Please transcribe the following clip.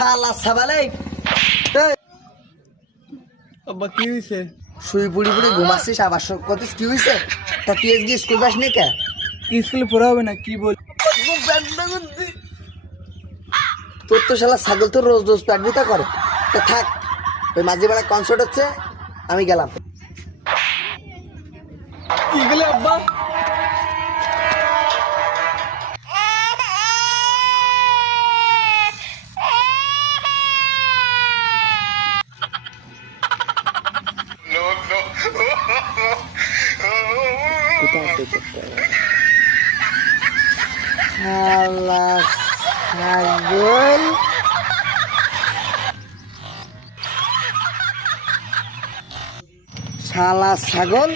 শালা সাবালে আব্বা কি হয়েছে? শুই পুড়ি পুড়ি ঘুমাচ্ছিস আবার কত কি হয়েছে? তা তুই আজকে স্কুল যাস নি কে? স্কুলে পড়া হবে না কি বল? তোর তো শালা ছাগল তো রোজ রোজ পেট ব্যথা করে। তা থাক, ওই মাঝে বেলা কনসার্ট হচ্ছে, আমি গেলাম। কি গেলে আব্বা? কোথায় আছে শালা ছাগল? শালা ছাগল